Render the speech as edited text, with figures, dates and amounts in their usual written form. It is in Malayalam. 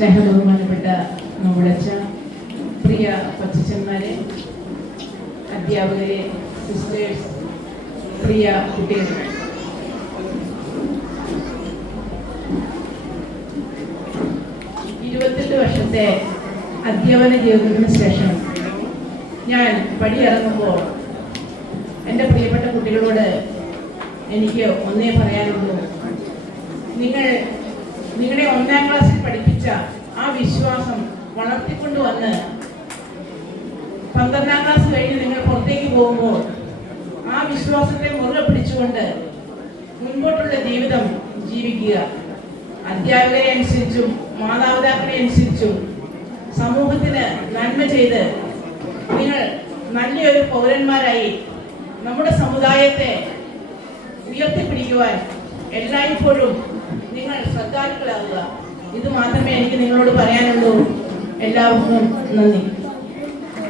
സ്നേഹബഹുമാനപ്പെട്ട വിളിച്ച പ്രിയ കൊച്ചന്മാരെ, അധ്യാപകരെ, സിസ്റ്റേഴ്സ്, പ്രിയ കുട്ടികൾ, വർഷത്തെ അധ്യാപന ജീവിതത്തിന് ശേഷം ഞാൻ പടിയിറങ്ങുമ്പോൾ എൻ്റെ പ്രിയപ്പെട്ട കുട്ടികളോട് എനിക്ക് ഒന്നേ പറയാനുള്ളൂ. നിങ്ങളുടെ 1ാം ക്ലാസ്സിൽ പഠിപ്പിച്ച ആ വിശ്വാസം വളർത്തിക്കൊണ്ടുവന്ന് 12ാം ക്ലാസ് കഴിഞ്ഞ് നിങ്ങൾ പുറത്തേക്ക് പോകുമ്പോൾ ആ വിശ്വാസത്തെ മുറുകെ പിടിച്ചുകൊണ്ട് മുൻപോട്ടുള്ള ജീവിതം ജീവിക്കുക. അധ്യാപകരെ അനുസരിച്ചും മാതാപിതാക്കളെ അനുസരിച്ചും സമൂഹത്തിന് നന്മ ചെയ്ത് നിങ്ങൾ നല്ലൊരു പൗരന്മാരായി നമ്മുടെ സമുദായത്തെ ഉയർത്തിപ്പിടിക്കുവാൻ എല്ലായ്പ്പോഴും നിങ്ങൾ ശ്രദ്ധാലുക്കളാവുക. ഇത് മാത്രമേ എനിക്ക് നിങ്ങളോട് പറയാനുള്ളൂ. എല്ലാവർക്കും നന്ദി.